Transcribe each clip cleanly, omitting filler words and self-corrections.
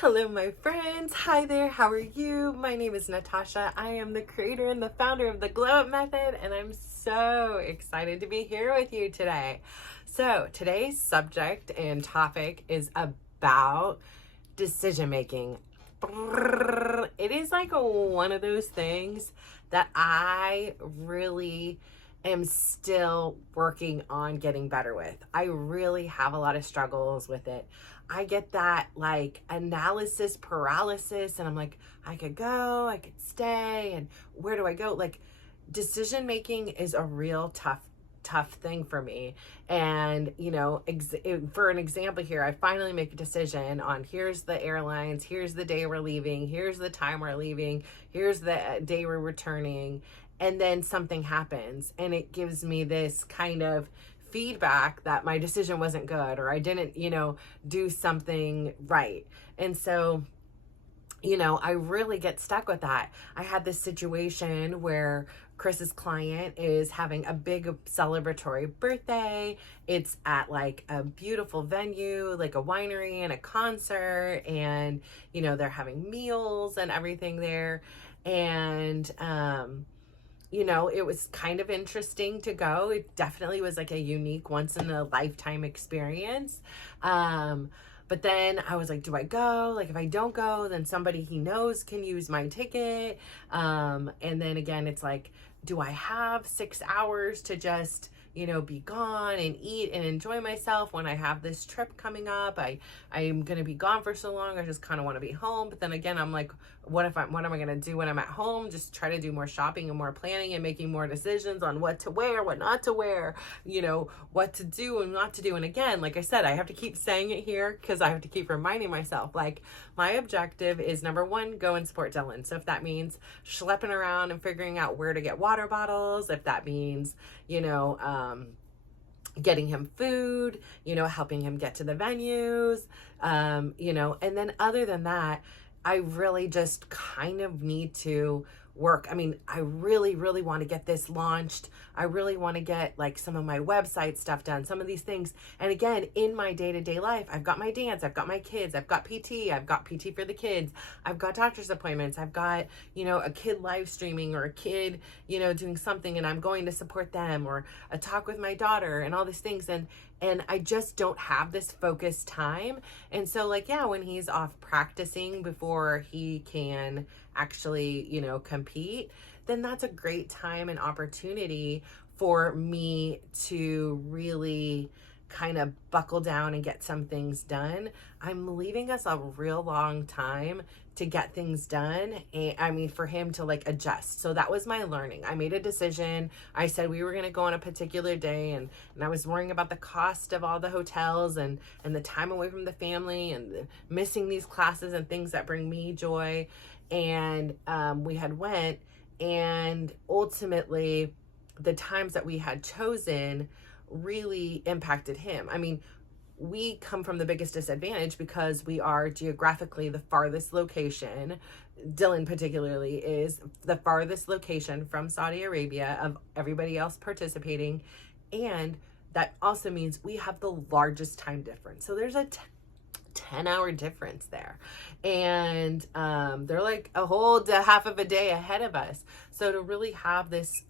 Hello, my friends. Hi there. How are you? My name is Natasha. I am the creator and the founder of the Glow Up Method, and I'm so excited to be here with you today. So, today's subject and topic is about decision making. It is like one of those things that I really am still working on getting better with. I really have a lot of struggles with it. I get that like analysis paralysis, and I'm like, I could go, I could stay, and where do I go? Like, decision making is a real tough thing for me. And for an example here, I finally make a decision on here's the airlines, here's the day we're leaving, here's the time we're leaving, here's the day we're returning, and then something happens and it gives me this kind of feedback that my decision wasn't good, or I didn't do something right. And so I really get stuck with that. I had this situation where Chris's client is having a big celebratory birthday. It's at like a beautiful venue, like a winery and a concert, and they're having meals and everything there. And it was kind of interesting to go. It definitely was like a unique once in a lifetime experience. But then I was like, do I go? Like, if I don't go, then somebody he knows can use my ticket. And then again, it's like, do I have 6 hours to just, be gone and eat and enjoy myself when I have this trip coming up? I'm going to be gone for so long. I just kind of want to be home. But then again, I'm like, what am I going to do when I'm at home? Just try to do more shopping and more planning and making more decisions on what to wear, what not to wear, what to do and not to do. And again, like I said, I have to keep saying it here because I have to keep reminding myself, like, my objective is number one, go and support Dylan. So if that means schlepping around and figuring out where to get water bottles, if that means, getting him food, helping him get to the venues, and then other than that, I really just kind of need to work. I mean, I really, really want to get this launched. I really want to get like some of my website stuff done, some of these things. And again, in my day-to-day life, I've got my dance, I've got my kids, I've got PT for the kids, I've got doctor's appointments, I've got, a kid live streaming, or a kid, doing something, and I'm going to support them, or a talk with my daughter and all these things. And I just don't have this focused time. And so like, yeah, when he's off practicing before he can actually, compete, then that's a great time and opportunity for me to really kind of buckle down and get some things done. I'm leaving us a real long time to get things done. And I mean, for him to like adjust. So that was my learning. I made a decision. I said we were going to go on a particular day, and I was worrying about the cost of all the hotels and the time away from the family and missing these classes and things that bring me joy. And we had went, and ultimately the times that we had chosen really impacted him. I mean, we come from the biggest disadvantage because we are geographically the farthest location. Dylan particularly is the farthest location from Saudi Arabia of everybody else participating. And that also means we have the largest time difference. So there's a 10-hour difference there, and they're like a whole half of a day ahead of us. So to really have this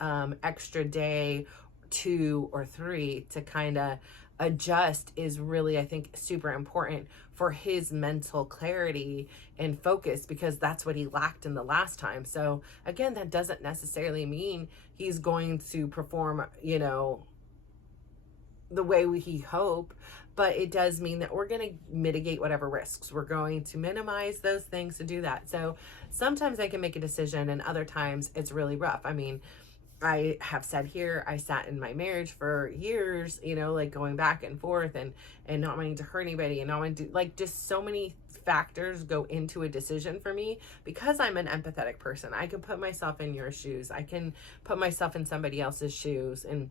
extra day, 2 or 3, to kind of adjust is really, I think, super important for his mental clarity and focus, because that's what he lacked in the last time. So again, that doesn't necessarily mean he's going to perform, the way we hope, but it does mean that we're going to mitigate whatever risks. We're going to minimize those things to do that. So sometimes I can make a decision, and other times it's really rough. I mean, I have said here, I sat in my marriage for years, like going back and forth and not wanting to hurt anybody, and not wanting to, like, just so many factors go into a decision for me because I'm an empathetic person. I can put myself in your shoes. I can put myself in somebody else's shoes, and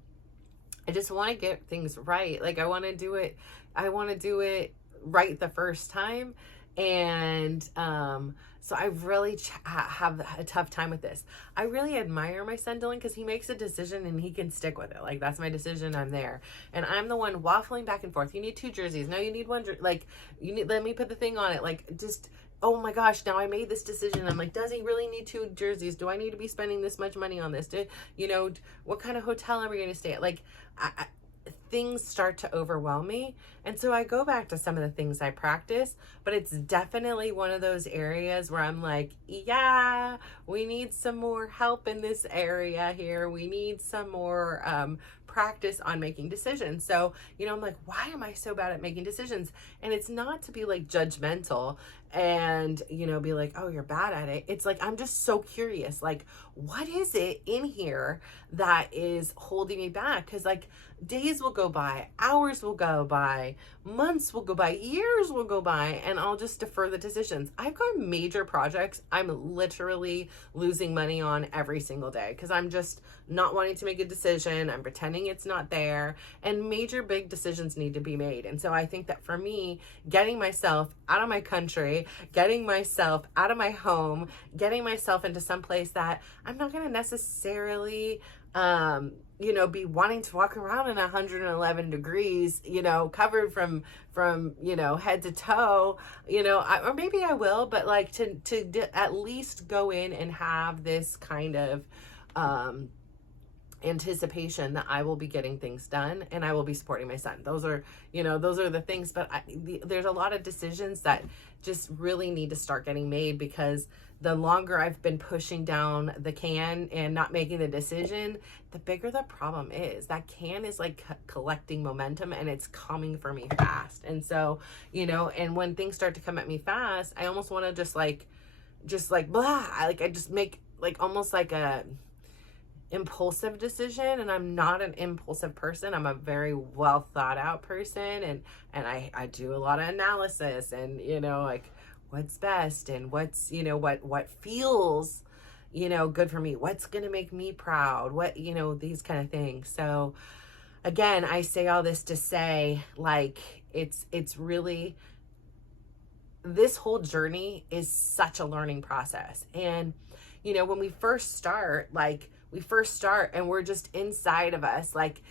I just want to get things right. Like, I want to do it right the first time. And so I really have a tough time with this. I really admire my son Dylan because he makes a decision and he can stick with it. Like, that's my decision, I'm there. And I'm the one waffling back and forth. You need 2 jerseys. No, you need 1 like, you need, let me put the thing on it. Like, just oh my gosh, now I made this decision. I'm like, does he really need 2 jerseys? Do I need to be spending this much money on this? What kind of hotel are we going to stay at? Like, things start to overwhelm me. And so I go back to some of the things I practice, but it's definitely one of those areas where I'm like, yeah, we need some more help in this area here. We need some more practice on making decisions. So, I'm like, why am I so bad at making decisions? And it's not to be like judgmental and, be like, oh, you're bad at it. It's like, I'm just so curious, like, what is it in here that is holding me back? Because like days will go by, hours will go by, months will go by, years will go by, and I'll just defer the decisions. I've got major projects I'm literally losing money on every single day because I'm just not wanting to make a decision. I'm pretending it's not there, and major big decisions need to be made. And so I think that for me, getting myself out of my country, getting myself out of my home, getting myself into some place that I'm not going to necessarily be wanting to walk around in 111 degrees, covered from head to toe, or maybe I will, but like to at least go in and have this kind of anticipation that I will be getting things done and I will be supporting my son. Those are the things, but there's a lot of decisions that just really need to start getting made, because the longer I've been pushing down the can and not making the decision, the bigger the problem is. That can is like collecting momentum, and it's coming for me fast. And so, and when things start to come at me fast, I almost want to just like blah, I just make like almost like a impulsive decision. And I'm not an impulsive person. I'm a very well thought out person, and I do a lot of analysis, and like what's best, and what's what feels good for me, what's gonna make me proud, what these kind of things. So again, I say all this to say, like, it's really, this whole journey is such a learning process. And when we first start, and we're just inside of us, like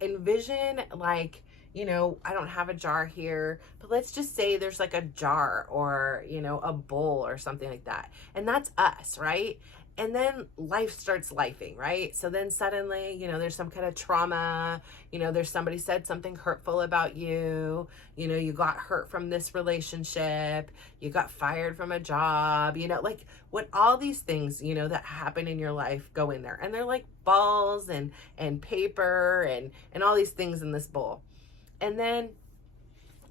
envision, like, I don't have a jar here, but let's just say there's like a jar or, a bowl or something like that. And that's us, right? And then life starts lifing, right? So then suddenly, there's some kind of trauma, there's somebody said something hurtful about you, you got hurt from this relationship, you got fired from a job, like what all these things, that happen in your life go in there. And they're like balls and paper and all these things in this bowl. And then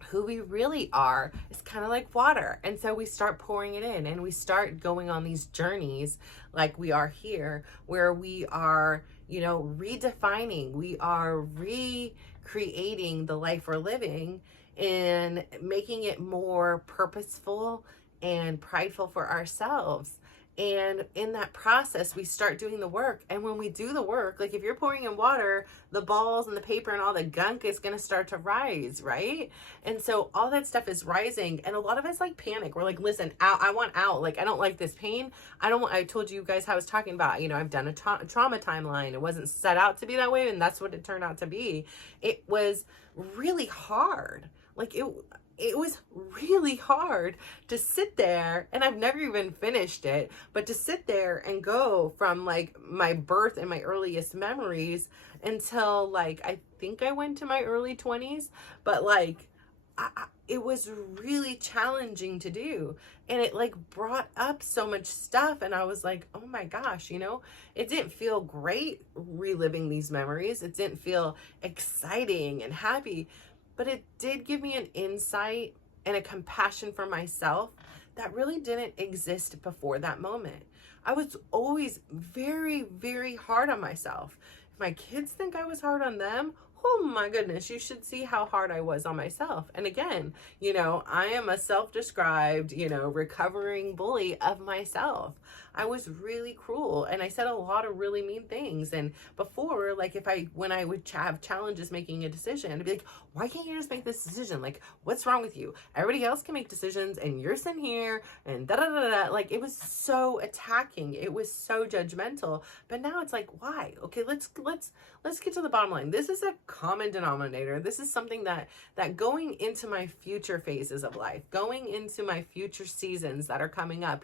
who we really are is kind of like water. And so we start pouring it in, and we start going on these journeys like we are here, where we are, redefining, we are recreating the life we're living and making it more purposeful and prideful for ourselves. And in that process, we start doing the work. And when we do the work, like if you're pouring in water, the balls and the paper and all the gunk is going to start to rise, right? And so all that stuff is rising. And a lot of us like panic. We're like, listen, out, I want out. Like, I don't like this pain. I told you guys how I was talking about, I've done a trauma timeline. It wasn't set out to be that way. And that's what it turned out to be. It was really hard. Like it was really hard to sit there, and I've never even finished it, but to sit there and go from like my birth and my earliest memories until like, I think I went to my early 20s, but like, it was really challenging to do. And it like brought up so much stuff. And I was like, oh my gosh, it didn't feel great reliving these memories. It didn't feel exciting and happy. But it did give me an insight and a compassion for myself that really didn't exist before that moment. I was always very, very hard on myself. If my kids think I was hard on them, oh my goodness, you should see how hard I was on myself. And again, I am a self-described, recovering bully of myself. I was really cruel, and I said a lot of really mean things. And before, like when I would have challenges making a decision, I'd be like, why can't you just make this decision? Like, what's wrong with you? Everybody else can make decisions, and you're sitting here and da da da da. Like, it was so attacking. It was so judgmental. But now it's like, why? Okay, let's get to the bottom line. This is a common denominator. This is something that going into my future phases of life, going into my future seasons that are coming up,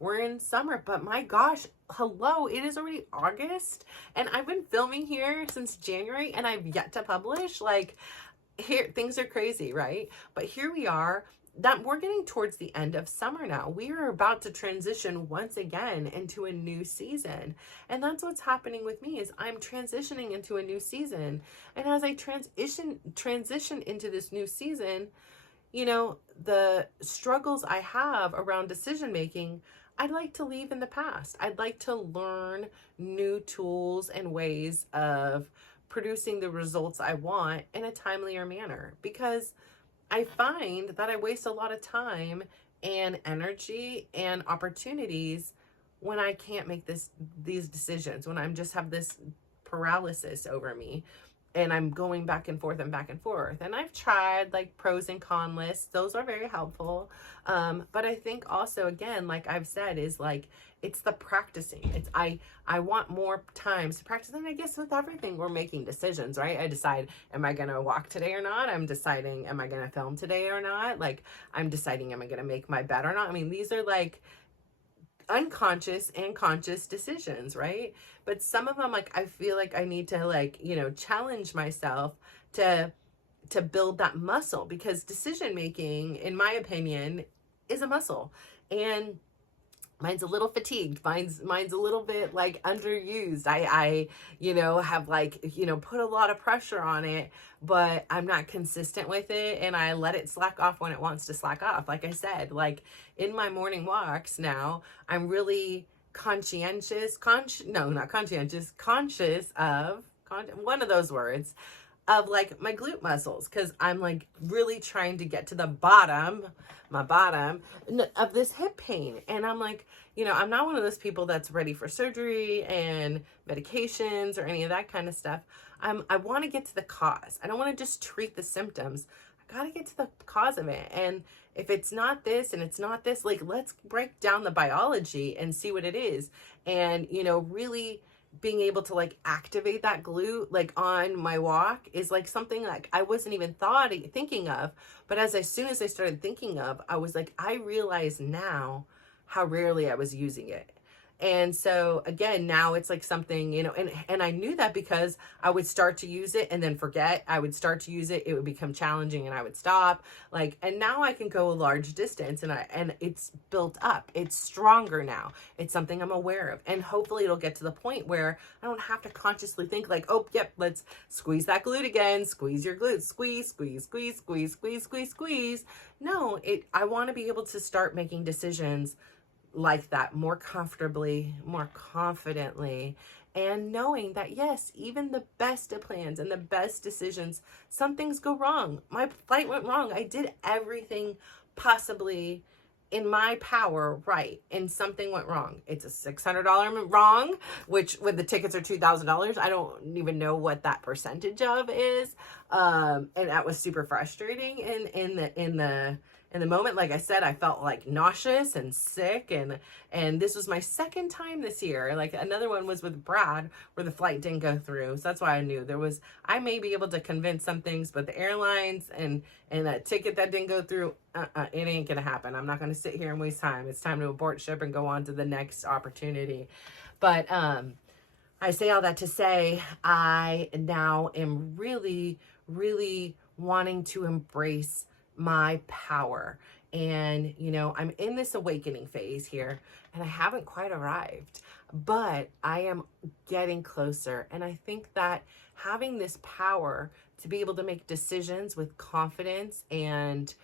we're in summer, but my gosh, hello, it is already August and I've been filming here since January and I've yet to publish. Like, here, things are crazy, right? But here we are, that we're getting towards the end of summer now. We are about to transition once again into a new season. And that's what's happening with me, is I'm transitioning into a new season. And as I transition into this new season, the struggles I have around decision making, I'd like to leave in the past. I'd like to learn new tools and ways of producing the results I want in a timelier manner, because I find that I waste a lot of time and energy and opportunities when I can't make these decisions, when I'm just have this paralysis over me and I'm going back and forth and back and forth. And I've tried like pros and con lists. Those are very helpful. But I think also, again, like I've said, is like, it's the practicing. It's I want more times to practice. And I guess with everything, we're making decisions, right? I decide, am I going to walk today or not? I'm deciding, am I going to film today or not? Like, I'm deciding, am I going to make my bed or not? I mean, these are like unconscious and conscious decisions, right? But some of them, like, I feel like I need to, like, challenge myself to build that muscle, because decision making, in my opinion, is a muscle. And mine's a little fatigued. Mine's a little bit like underused. I have like, put a lot of pressure on it, but I'm not consistent with it. And I let it slack off when it wants to slack off. Like I said, like in my morning walks now, I'm really conscious of one of those words, of like my glute muscles, because I'm like really trying to get to the my bottom of this hip pain. And I'm like, I'm not one of those people that's ready for surgery and medications or any of that kind of stuff. I want to get to the cause. I don't want to just treat the symptoms. I got to get to the cause of it. And if it's not this and it's not this, like, let's break down the biology and see what it is. And, really being able to like activate that glute like on my walk is like something like I wasn't even thinking of. But as soon as I started thinking of, I was like, I realize now how rarely I was using it. And so again, now it's like something, and I knew that because I would start to use it and then forget. I would start to use it, it would become challenging and I would stop. Like, and now I can go a large distance and it's built up. It's stronger now. It's something I'm aware of. And hopefully it'll get to the point where I don't have to consciously think like, oh, yep, let's squeeze that glute again. Squeeze your glute. Squeeze, squeeze, squeeze, squeeze, squeeze, squeeze, squeeze. No, I want to be able to start making decisions like that more comfortably, more confidently, and knowing that yes, even the best of plans and the best decisions, some things go wrong. My flight went wrong. I did everything possibly in my power right, and something went wrong. It's a $600 wrong, which when the tickets are $2,000, I don't even know what that percentage of is. And that was super frustrating in the moment. Like I said, I felt like nauseous and sick, and this was my second time this year. Like another one was with Brad where the flight didn't go through. So that's why I knew I may be able to convince some things, but the airlines and that ticket that didn't go through, it ain't gonna happen. I'm not gonna sit here and waste time. It's time to abort ship and go on to the next opportunity. But I say all that to say, I now am really, really wanting to embrace my power. And, I'm in this awakening phase here and I haven't quite arrived, but I am getting closer. And I think that having this power to be able to make decisions with confidence and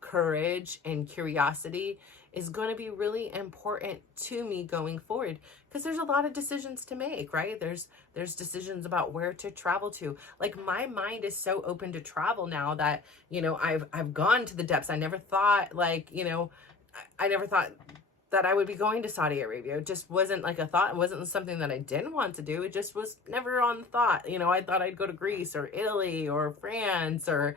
courage and curiosity is going to be really important to me going forward, because there's a lot of decisions to make, right? There's decisions about where to travel to. Like my mind is so open to travel now that, I've gone to the depths. I never thought I never thought that I would be going to Saudi Arabia. It just wasn't like a thought. It wasn't something that I didn't want to do. It just was never on the thought. I thought I'd go to Greece or Italy or France or,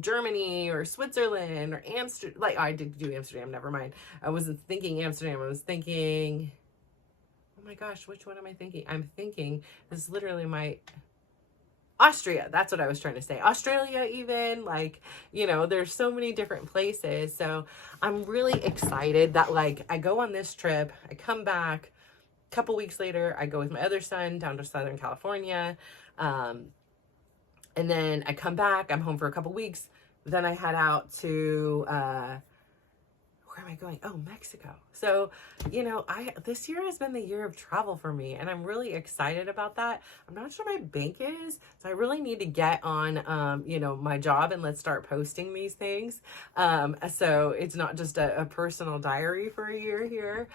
Germany or Switzerland or Amsterdam. Like I did do Amsterdam, never mind. I wasn't thinking Amsterdam. I was thinking, oh my gosh, which one am I thinking? I'm thinking, this is literally Austria, that's what I was trying to say. Australia, even, like, there's so many different places. So I'm really excited that, like, I go on this trip, I come back, a couple weeks later, I go with my other son down to Southern California. And then I come back, I'm home for a couple weeks. Then I head out to, where am I going? Oh, Mexico. So, this year has been the year of travel for me, and I'm really excited about that. I'm not sure my bank is, so I really need to get on, my job, and let's start posting these things. So it's not just a personal diary for a year here.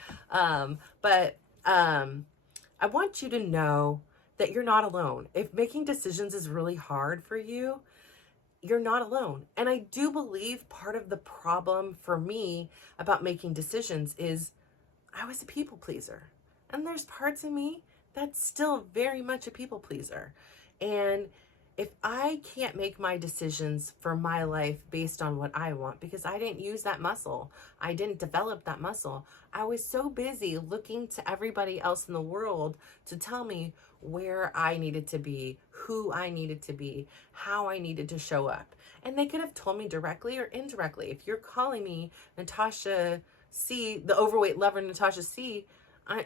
But I want you to know that you're not alone. If making decisions is really hard for you, you're not alone. And I do believe part of the problem for me about making decisions is I was a people pleaser. And there's parts of me that's still very much a people pleaser. And if I can't make my decisions for my life based on what I want, because I didn't use that muscle, I didn't develop that muscle, I was so busy looking to everybody else in the world to tell me where I needed to be, who I needed to be, how I needed to show up. And they could have told me directly or indirectly. If you're calling me Natasha C, the overweight lover Natasha C,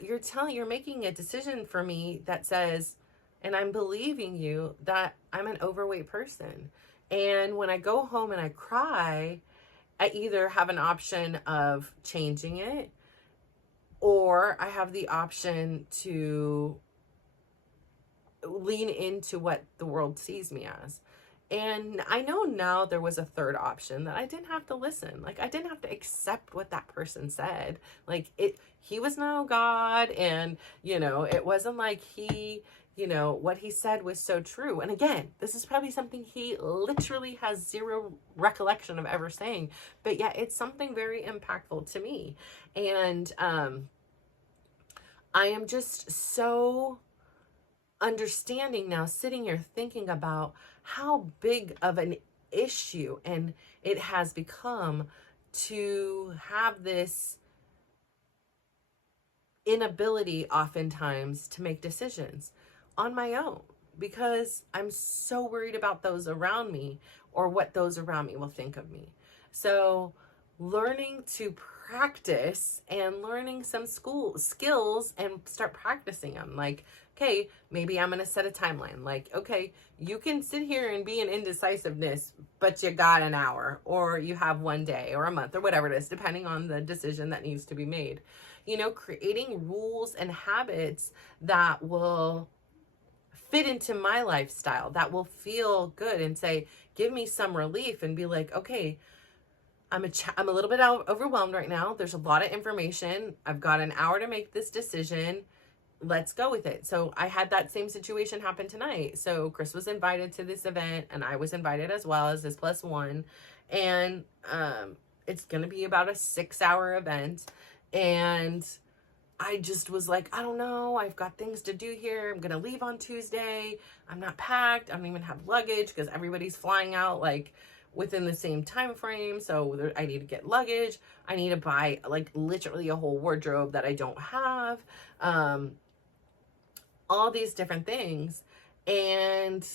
you're making a decision for me that says, and I'm believing you that I'm an overweight person. And when I go home and I cry, I either have an option of changing it, or I have the option to lean into what the world sees me as. And I know now there was a third option, that I didn't have to listen. Like, I didn't have to accept what that person said. Like, he was no God, and, it wasn't like what he said was so true. And again, this is probably something he literally has zero recollection of ever saying, but yet it's something very impactful to me. And I am just so understanding now, sitting here thinking about how big of an issue and it has become to have this inability oftentimes to make decisions on my own, because I'm so worried about those around me or what those around me will think of me. So learning to practice and learning some skills and start practicing them. Like, okay, maybe I'm going to set a timeline. Like, okay, you can sit here and be in indecisiveness, but you got an hour, or you have one day or a month or whatever it is, depending on the decision that needs to be made. Creating rules and habits that will fit into my lifestyle, that will feel good and say, give me some relief, and be like, okay, I'm a little bit overwhelmed right now. There's a lot of information. I've got an hour to make this decision. Let's go with it. So I had that same situation happen tonight. So Chris was invited to this event, and I was invited as well as his plus one. And it's going to be about a 6-hour event. And I just was like, I don't know. I've got things to do here. I'm going to leave on Tuesday. I'm not packed. I don't even have luggage because everybody's flying out like within the same time frame. So I need to get luggage. I need to buy like literally a whole wardrobe that I don't have. All these different things. And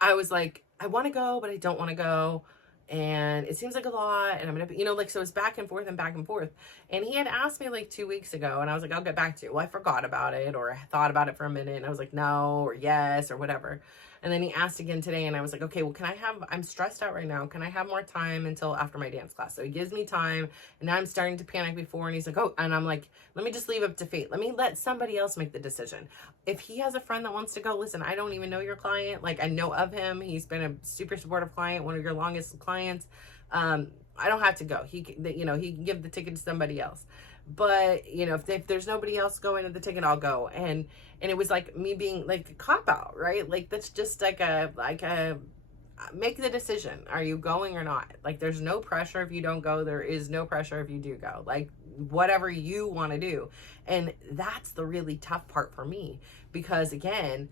I was like, I want to go, but I don't want to go. And it seems like a lot, and I'm gonna, so it's back and forth and back and forth. And he had asked me like 2 weeks ago, and I was like, I'll get back to you. Well, I forgot about it, or I thought about it for a minute, and I was like, no, or yes, or whatever. And then he asked again today, and I was like, okay, well, I'm stressed out right now. Can I have more time until after my dance class? So he gives me time, and now I'm starting to panic before, and he's like, oh, and I'm like, let me just leave up to fate. Let me let somebody else make the decision. If he has a friend that wants to go, listen, I don't even know your client. Like, I know of him. He's been a super supportive client, one of your longest clients. I don't have to go. He can give the ticket to somebody else. But, if there's nobody else going to the ticket, I'll go. And it was like me being like a cop out, right? Like, that's just like a make the decision. Are you going or not? Like, there's no pressure if you don't go. There is no pressure if you do go. Like, whatever you want to do. And that's the really tough part for me, because again,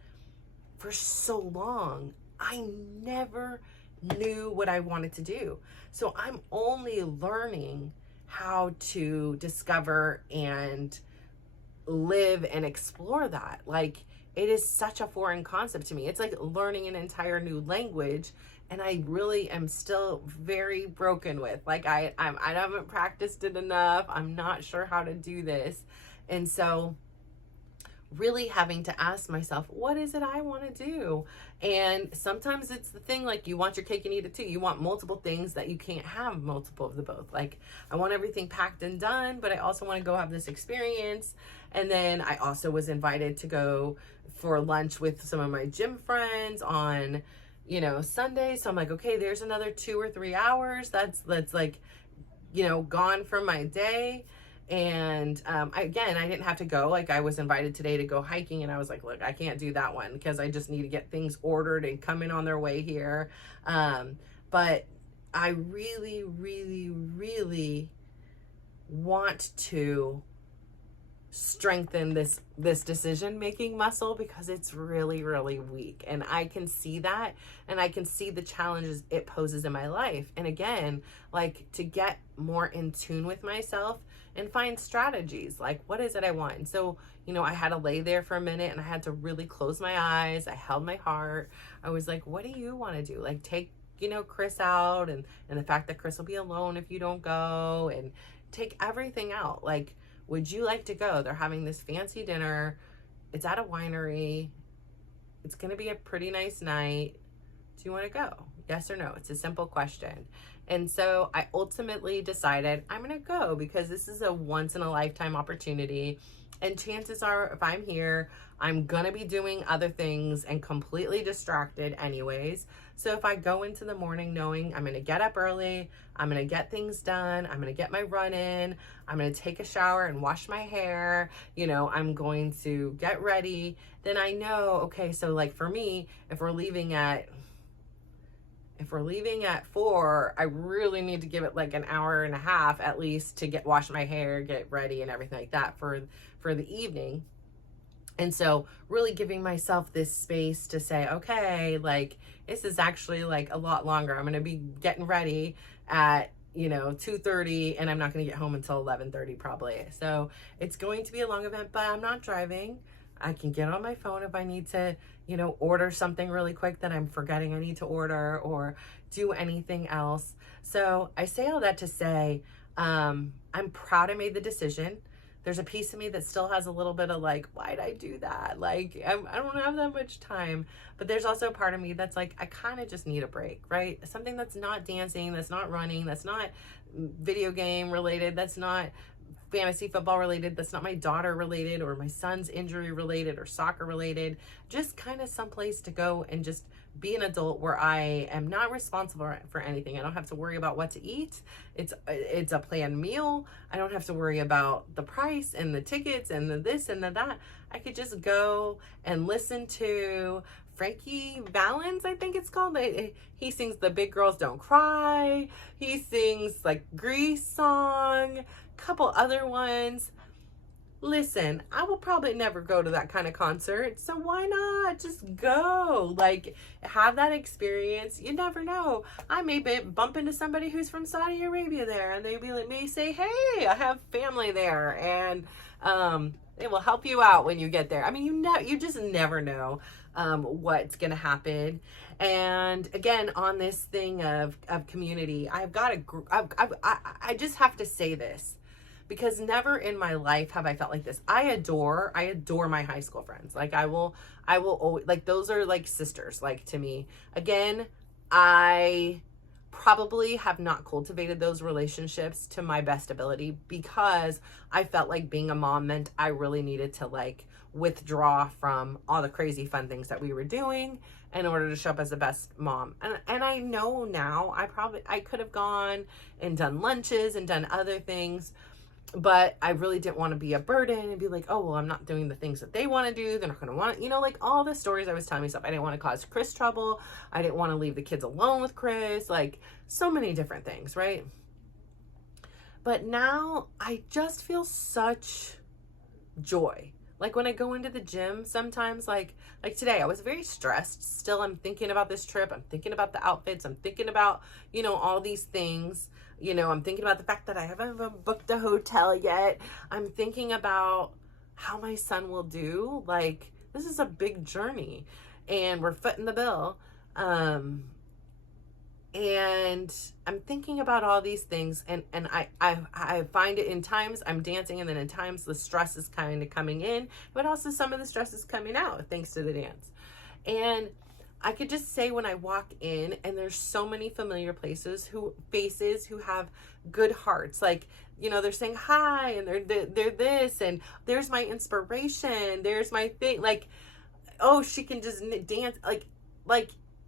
for so long, I never knew what I wanted to do. So I'm only learning how to discover and live and explore that. Like, it is such a foreign concept to me. It's like learning an entire new language, and I really am still very broken with. Like I haven't practiced it enough. I'm not sure how to do this. And so really having to ask myself, what is it I want to do? And sometimes it's the thing, like, you want your cake and eat it too. You want multiple things that you can't have multiple of the both. Like, I want everything packed and done, but I also want to go have this experience. And then I also was invited to go for lunch with some of my gym friends on, Sunday. So I'm like, okay, there's another 2 or 3 hours that's like, gone from my day. And I didn't have to go. Like, I was invited today to go hiking, and I was like, look, I can't do that one because I just need to get things ordered and coming on their way here. But I really, really, really want to strengthen this decision making muscle, because it's really, really weak, and I can see that, and I can see the challenges it poses in my life. And again, like, to get more in tune with myself and find strategies, like, what is it I want? And so, I had to lay there for a minute, and I had to really close my eyes. I held my heart. I was like, what do you want to do? Like, take Chris out, and the fact that Chris will be alone if you don't go, and take everything out. Like, would you like to go? They're having this fancy dinner. It's at a winery. It's going to be a pretty nice night. Do you want to go? Yes or no? It's a simple question. And so I ultimately decided I'm going to go, because this is a once in a lifetime opportunity. And chances are, if I'm here, I'm going to be doing other things and completely distracted anyways. So if I go into the morning knowing I'm going to get up early, I'm going to get things done, I'm going to get my run in, I'm going to take a shower and wash my hair, I'm going to get ready, then I know, okay, so like for me, if we're leaving at 4, I really need to give it like an hour and a half at least to wash my hair, get ready, and everything like that for the evening. And so really giving myself this space to say, okay, like, this is actually like a lot longer. I'm going to be getting ready at 2:30, and I'm not going to get home until 11:30 probably. So it's going to be a long event, but I'm not driving. I can get on my phone if I need to, order something really quick that I'm forgetting I need to order, or do anything else. So I say all that to say, I'm proud I made the decision. There's a piece of me that still has a little bit of like, why'd I do that? Like, I don't have that much time. But there's also a part of me that's like, I kind of just need a break, right? Something that's not dancing, that's not running, that's not video game related, that's not fantasy football related, that's not my daughter related, or my son's injury related, or soccer related. Just kind of someplace to go and just be an adult where I am not responsible for anything. I don't have to worry about what to eat. It's a planned meal. I don't have to worry about the price and the tickets and the this and the that. I could just go and listen to Frankie Valens, I think it's called. He sings The Big Girls Don't Cry. He sings like Grease song, couple other ones. Listen, I will probably never go to that kind of concert, so why not just go? Like, have that experience. You never know. I may bump into somebody who's from Saudi Arabia there, and they may say, hey, I have family there, and they will help you out when you get there. I mean, you just never know what's gonna happen. And again, on this thing of community, I just have to say this, because never in my life have I felt like this. I adore my high school friends. Like, I will always, like, those are like sisters, like, to me. Again, I probably have not cultivated those relationships to my best ability, because I felt like being a mom meant I really needed to like withdraw from all the crazy fun things that we were doing in order to show up as the best mom. And I know now I could have gone and done lunches and done other things, but I really didn't want to be a burden and be like, oh, well, I'm not doing the things that they want to do. They're not going to want, like all the stories I was telling myself. I didn't want to cause Chris trouble. I didn't want to leave the kids alone with Chris. Like, so many different things, right? But now I just feel such joy. Like, when I go into the gym sometimes, like today, I was very stressed. Still, I'm thinking about this trip. I'm thinking about the outfits. I'm thinking about, all these things. I'm thinking about the fact that I haven't booked a hotel yet. I'm thinking about how my son will do. Like, this is a big journey, and we're footing the bill. And I'm thinking about all these things, and I find it in times I'm dancing, and then in times the stress is kind of coming in, but also some of the stress is coming out thanks to the dance. And I could just say when I walk in and there's so many familiar faces who have good hearts, like, you know, they're saying hi, and they're this, and there's my inspiration, there's my thing, like, oh, she can just dance, like,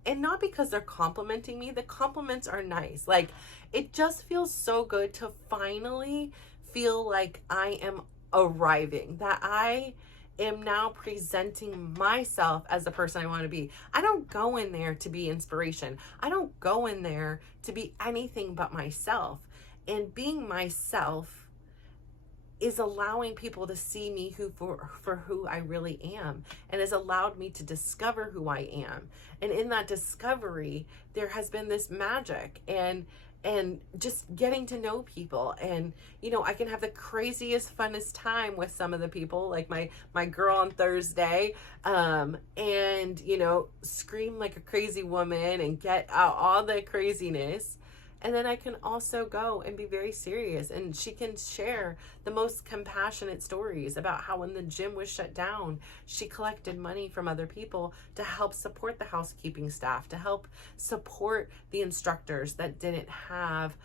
and not because they're complimenting me. The compliments are nice. Like, it just feels so good to finally feel like I am arriving, that I am now presenting myself as the person I want to be. I don't go in there to be inspiration. I don't go in there to be anything but myself. And being myself is allowing people to see me for who I really am, and has allowed me to discover who I am. And in that discovery, there has been this magic and just getting to know people. And, you know, I can have the craziest, funnest time with some of the people, like my girl on Thursday, and, you know, scream like a crazy woman and get out all the craziness. And then I can also go and be very serious, and she can share the most compassionate stories about how when the gym was shut down, she collected money from other people to help support the housekeeping staff, to help support the instructors that didn't have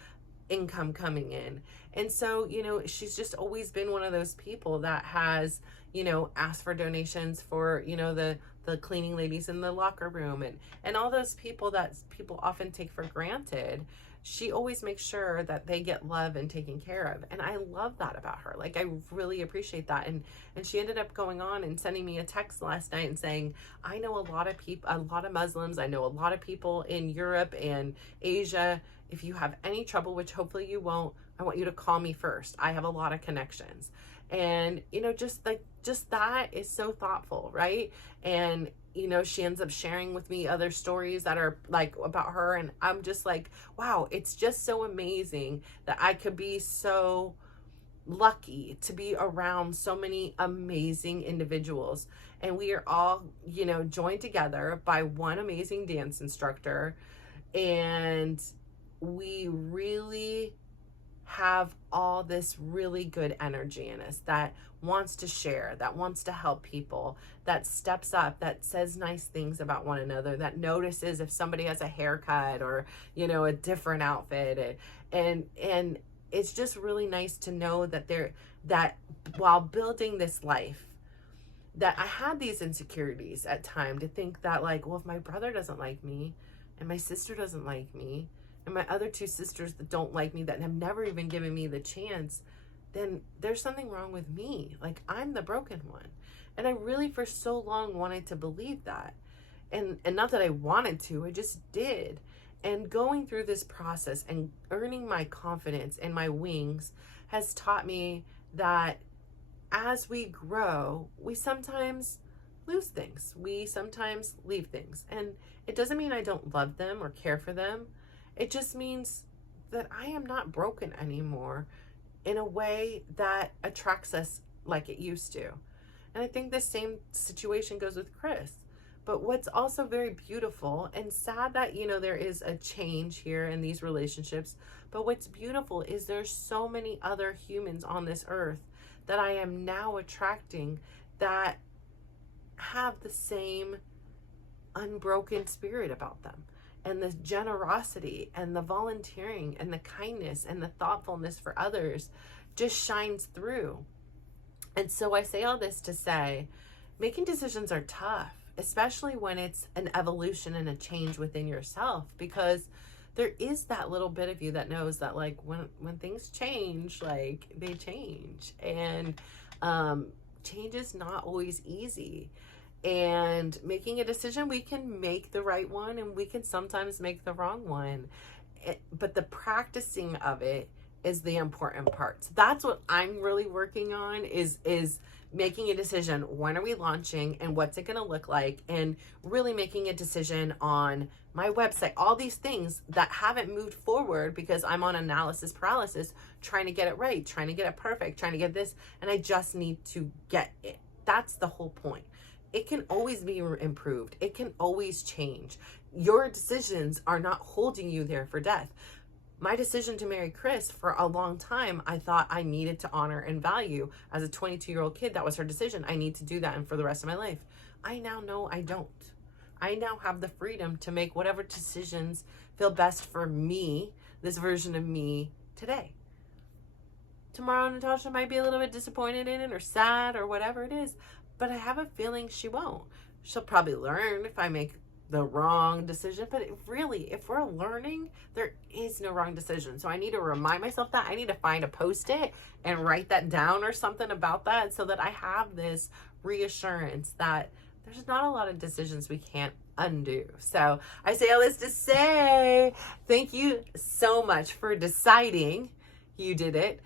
income coming in. And so, you know, she's just always been one of those people that has, you know, asked for donations for, you know, the cleaning ladies in the locker room, and all those people that people often take for granted. She always makes sure that they get love and taken care of. And I love that about her. Like, I really appreciate that. And she ended up going on and sending me a text last night and saying, I know a lot of people, a lot of Muslims. I know a lot of people in Europe and Asia. If you have any trouble, which hopefully you won't, I want you to call me first. I have a lot of connections. And, you know, just that is so thoughtful, right? And, you know, she ends up sharing with me other stories that are like about her. And I'm just like, wow, it's just so amazing that I could be so lucky to be around so many amazing individuals. And we are all, you know, joined together by one amazing dance instructor. And we really have all this really good energy in us that wants to share, that wants to help people, that steps up, that says nice things about one another, that notices if somebody has a haircut or, you know, a different outfit. And it's just really nice to know that while building this life, that I had these insecurities at time to think that, like, well, if my brother doesn't like me and my sister doesn't like me and my other two sisters that don't like me, that have never even given me the chance, then there's something wrong with me. Like, I'm the broken one. And I really for so long wanted to believe that. And not that I wanted to, I just did. And going through this process and earning my confidence and my wings has taught me that as we grow, we sometimes lose things. We sometimes leave things. And it doesn't mean I don't love them or care for them. It just means that I am not broken anymore in a way that attracts us like it used to. And I think the same situation goes with Chris. But what's also very beautiful and sad that, you know, there is a change here in these relationships. But what's beautiful is there's so many other humans on this earth that I am now attracting that have the same unbroken spirit about them. And the generosity and the volunteering and the kindness and the thoughtfulness for others just shines through. And so I say all this to say, making decisions are tough, especially when it's an evolution and a change within yourself, because there is that little bit of you that knows that, like, when things change, like, they change. And change is not always easy. And making a decision, we can make the right one and we can sometimes make the wrong one. But the practicing of it is the important part. So that's what I'm really working on is making a decision. When are we launching and what's it going to look like? And really making a decision on my website, all these things that haven't moved forward because I'm on analysis paralysis, trying to get it right, trying to get it perfect, trying to get this. And I just need to get it. That's the whole point. it can always be improved. It can always change. Your decisions are not holding you there for death. My decision to marry Chris, for a long time, I thought I needed to honor and value. As a 22-year-old kid, that was her decision. I need to do that and for the rest of my life. I now know I don't. I now have the freedom to make whatever decisions feel best for me, this version of me today. Tomorrow, Natasha might be a little bit disappointed in it or sad or whatever it is, but I have a feeling she won't. She'll probably learn if I make the wrong decision, but if we're learning, there is no wrong decision. So I need to remind myself that. I need to find a post-it and write that down or something about that, so that I have this reassurance that there's not a lot of decisions we can't undo. So I say all this to say thank you so much for deciding, you did it,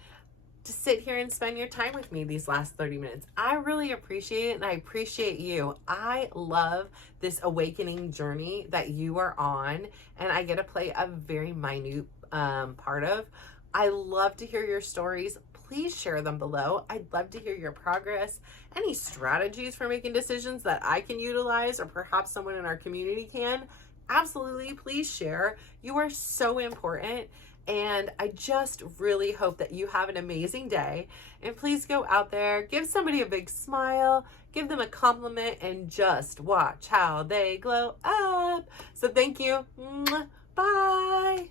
to sit here and spend your time with me these last 30 minutes. I really appreciate it, and I appreciate you. I love this awakening journey that you are on, and I get to play a very minute part of. I love to hear your stories. Please share them below. I'd love to hear your progress, any strategies for making decisions that I can utilize or perhaps someone in our community can. Absolutely, please share. You are so important. And I just really hope that you have an amazing day. And please go out there, give somebody a big smile, give them a compliment, and just watch how they glow up. So thank you. Bye.